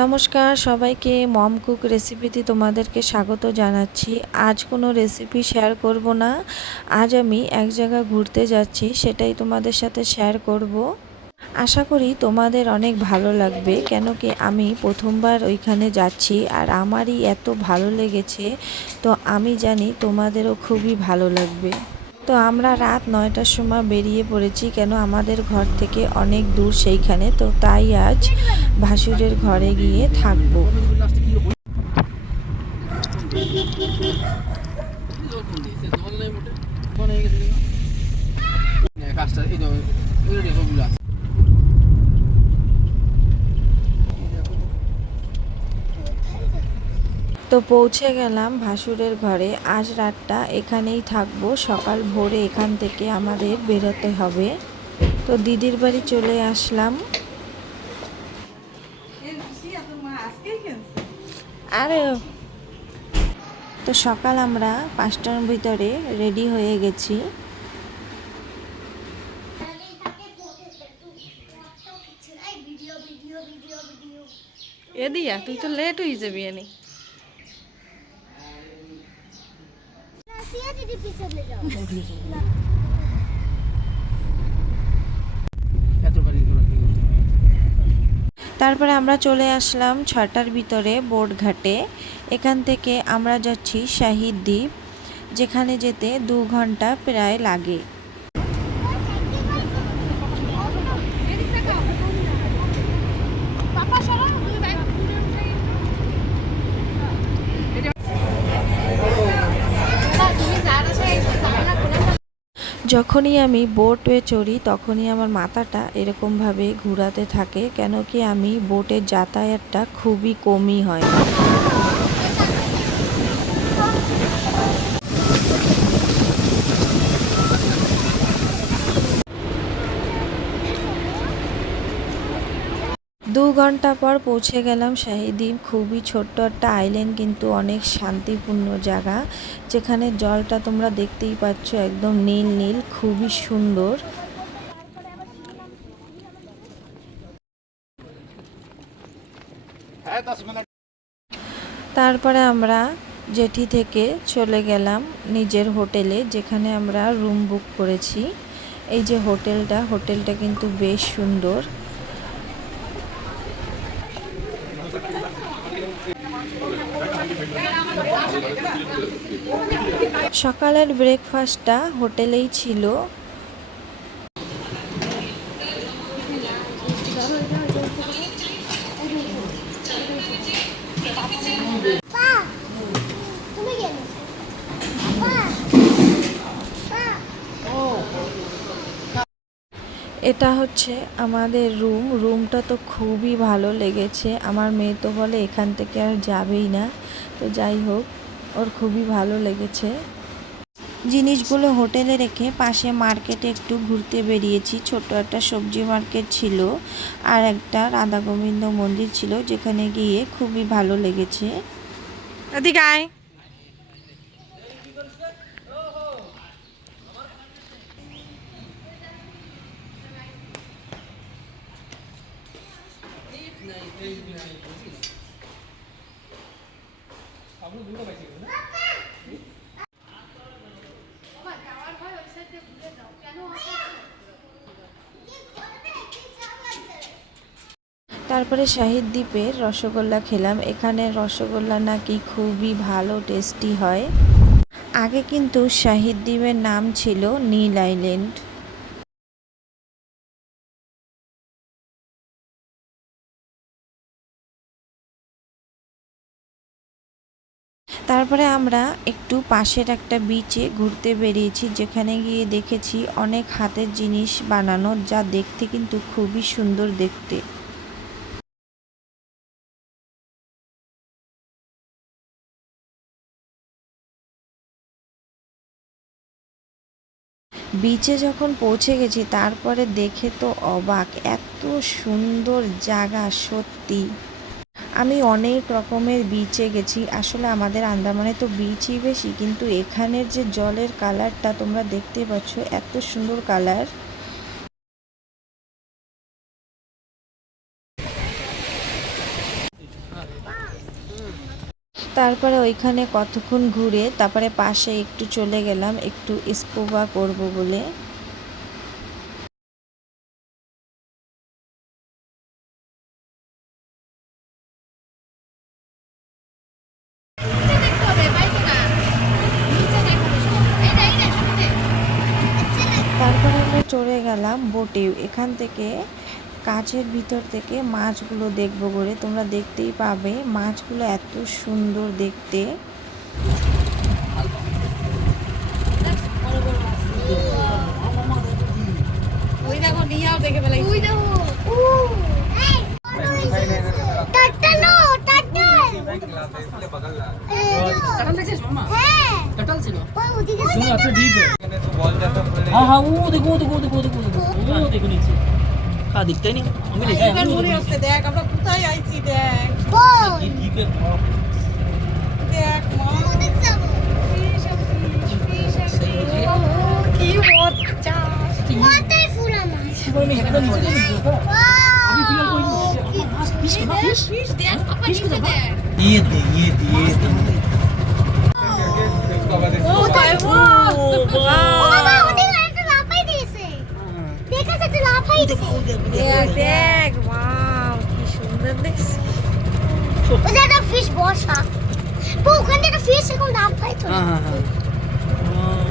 নমস্কার সবাইকে, মম কুক রেসিপিতে তোমাদেরকে স্বাগত জানাচ্ছি। আজ কোনো রেসিপি শেয়ার করব না। আজ আমি এক জায়গা ঘুরতে যাচ্ছি, সেটাই তোমাদের সাথে শেয়ার করব। আশা করি তোমাদের অনেক ভালো লাগবে, কেন কি আমি প্রথমবার ওইখানে যাচ্ছি আর আমারই এত ভালো লেগেছে, তো আমি জানি তোমাদেরও খুবই ভালো লাগবে। তো আমরা রাত 9টার সময় বেরিয়ে পড়েছি, কেন আমাদের ঘর থেকে অনেক দূর সেইখানে, তো তাই আজ ভাসুরের ঘরে গিয়ে থাকবো। তো পৌঁছে গেলাম ভাসুরের ঘরে। আজ রাতটা এখানেই থাকবো, সকাল ভোরে এখান থেকে আমাদের বেরোতে হবে। তো দিদির বাড়ি চলে আসলাম। আরে তো সকাল আমরা 5টার ভিতরে রেডি হয়ে গেছি। এদিয়া তুই তো লেট হয়ে যাবি এনে। তারপরে আমরা চলে আসলাম 6টার ভিতরে বোটঘাটে। এখান থেকে আমরা যাচ্ছি শাহিদ দ্বীপ, যেখানে যেতে 2 ঘন্টা প্রায় লাগে। যখনই আমি বোটে চড়ি তখনই আমার মাথাটা এরকমভাবে ঘোরাতে থাকে, কেন কি আমি বোটের যাতায়াতটা খুবই কমই হয়। দু ঘন্টা পর পৌঁছে গেলাম শাহিদ দ্বীপ। খুবই ছোট্ট একটা আইল্যান্ড, কিন্তু অনেক শান্তিপূর্ণ জায়গা, যেখানে জলটা তোমরা দেখতেই পাচ্ছ একদম নীল নীল, খুবই সুন্দর। তারপরে আমরা জেটি থেকে চলে গেলাম নিজের হোটেলে, যেখানে আমরা রুম বুক করেছি। এই যে হোটেলটা কিন্তু বেশ সুন্দর। সকালের ব্রেকফাস্টটা হোটেলেই ছিল। এটা হচ্ছে আমাদের রুমটা তো খুবই ভালো লেগেছে। আমার মেয়ে তো বলে এখান থেকে আর যাবেই না, তো যাই হোক, ওর খুবই ভালো লেগেছে। জিনিসগুলো হোটেলে রেখে পাশে মার্কেটে একটু ঘুরতে বেরিয়েছি। ছোট একটা সবজি মার্কেট ছিল আর একটা রাধা গোবিন্দ মন্দির ছিল, যেখানে গিয়ে খুবই ভালো লেগেছে। এদিকে আয়। তারপরে শাহিদ দ্বীপের রসগোল্লা খেলাম। এখানে রসগোল্লা নাকি খুবই ভালো টেস্টি হয়। আগে কিন্তু শাহিদ দ্বীপের নাম ছিল নীল আইল্যান্ড। তারপরে আমরা একটু পাশের একটা বিচে ঘুরতে বেরিয়েছি, যেখানে গিয়ে দেখেছি অনেক হাতের জিনিস বানানো, যা দেখতে কিন্তু খুবই সুন্দর দেখতে। বিচে যখন পৌঁছে গেছি তারপরে দেখে তো অবাক, এত সুন্দর জায়গা সত্যি। আমি অনেক রকমের বিচে গেছি, আসলে আমাদের আন্দামানে তো বিচই বেশি, কিন্তু এখানের যে জলের কালারটা তোমরা দেখতে পাচ্ছ, এত সুন্দর কালার। তারপরে ওইখানে কতক্ষণ ঘুরে তারপরে পাশে একটু চলে গেলাম একটু স্কুবা করব বলে। তারপরে আমরা চলে গেলাম বোটে। এখান থেকে কাছের ভিতর থেকে মাছগুলো দেখবো বলে, তোমরা দেখতেই পাবে মাছগুলো এত সুন্দর দেখতে। हाँ हाँ वो देखो वो देखो वो देखो वो देखो वो देखो नीचे हाँ दिखता ही नहीं हमें देखा है वो देखो দেখ আমরা কোথায় আইছি দেখ ये ठीक है দেখ মা কি মজা Waterful মাছ। सुबह में एकदम नीचे नहीं देखा अभी फिलहाल कोई नहीं फिश के फिश ফিশ দেখ আপা फिश নিচে को দেখ ये दे ये दे ও ভাই ও ও বাবা ওদিকে একটা লাফাই দিয়েছে। দেখা যাচ্ছে লাফাইছে। দেখ দেখ ওয়াও কি সুন্দর দেখছিস ওই যে একটা ফিশ বসা। ও ওখানে একটা ফিশ এখন লাফাইতো। हाँ हाँ हाँ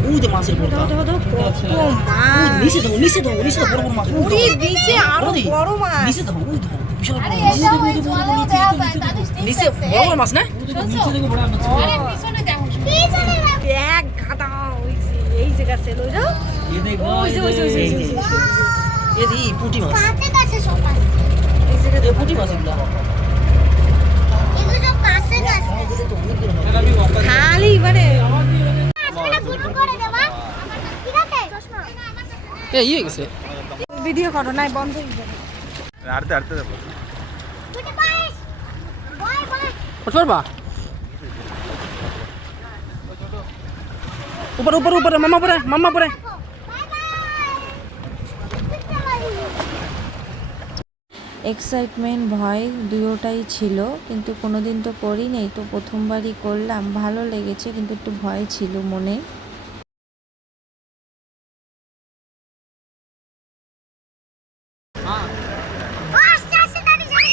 वो दे मासे बोलता কত মাছ नीचे दो नीचे दो नीचे दो बड़ा बड़ा मास উড়ি দিছে আরো বড় মাছ नीचे दो वो दो विशाल আরে এটা ওই জলেও দেওয়া যায় তাদের नीचे बड़ा बड़ा मास ना नीचे देखो बड़ा मास পিছনে লাফ। দেখ গাদা ওই যে এই জায়গা ছিল ওইটা ये देख ওই যে ওই যে ওই যে, ওই যে, ওই যে, ये दी पुटी मास কাছে কাছে সব আছে। এই জায়গা ये पुटी मास इधर এগুলো সব কাছে কাছে। খালি মানে আসলে ফুটো করে দেবা। ঠিক আছে চশমা। ए ये कैसे ভিডিও করো নাই বন্ধ হয়ে যাবে আড়তে আড়তে যাবো গুড বাই। Bye bye. उठ पर बा ऊपर ऊपर ऊपर मामा पर है मामा पर है বাই বাই। এক্সাইটমেন্ট ভয় দুটোটাই ছিল, কিন্তু কোনোদিন তো করি নেই, তো প্রথমবারই করলাম। ভালো লেগেছে কিন্তু একটু ভয় ছিল মনে। আস্তে আস্তে দাঁড়িয়ে যাবে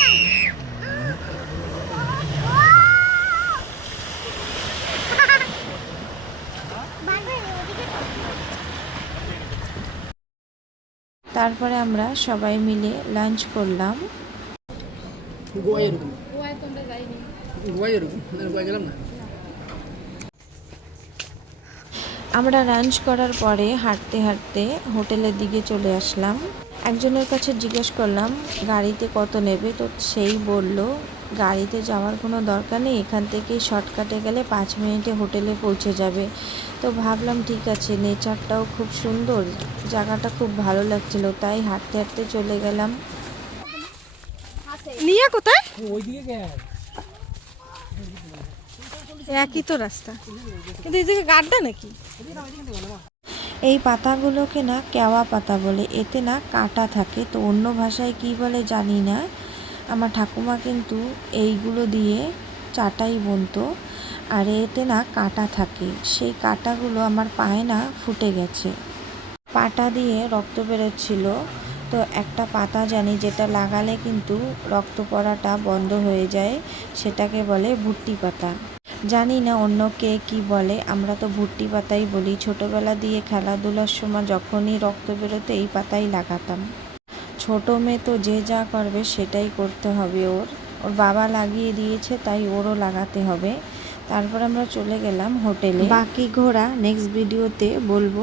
তারপরে আমরা সবাই মিলে লাঞ্চ করলাম। गोवा ये रुको गोवा ये रुको गोवा গেলাম না আমরা লাঞ্চ করার পরে হাঁটতে হাঁটতে হোটেলের দিকে চলে আসলাম। একজনের কাছে জিজ্ঞেস করলাম গাড়িতে কত নেবে, তো সেই বলল গাড়িতে যাওয়ার কোনো দরকার নেই, এখান থেকেই শর্টকাটে গেলে 5 মিনিটে হোটেলে পৌঁছে যাবে। তো ভাবলাম ঠিক আছে, নেচারটাও খুব সুন্দর, জায়গাটা খুব ভালো লাগছিল, তাই হাঁটতে হাঁটতে চলে গেলাম। নিয়ে কোথায় ওইদিকে কে একই তো রাস্তা কিন্তু এই জায়গায় গাড্ডা নাকি এই পাতাগুলোকে না কেওয়া পাতা বলে, এতে না কাঁটা থাকে, তো অন্য ভাষায় কি বলে জানি না। আমার ঠাকুমা কিন্তু এইগুলো দিয়ে চাটাই বুনতো, আর এতে না কাঁটা থাকে, সেই কাঁটাগুলো আমার পায়ে না ফুটে গেছে। পাটা দিয়ে রক্ত বেরোচ্ছিল, তো একটা পাতা জানি যেটা লাগালে কিন্তু রক্ত পড়াটা বন্ধ হয়ে যায়, সেটাকে বলে ভুট্টি পাতা। জানি না অন্য কে কি বলে, আমরা তো ভুট্টি পাতাই বলি। ছোটোবেলা দিয়ে খেলাধুলার সময় যখনই রক্ত বেরোতো এই পাতাই লাগাতাম। ছোটো মেয়ে তো যে যা করবে সেটাই করতে হবে, ওর বাবা লাগিয়ে দিয়েছে তাই ওরও লাগাতে হবে। তারপর আমরা চলে গেলাম হোটেলে। বাকি ঘোরা নেক্সট ভিডিওতে বলবো।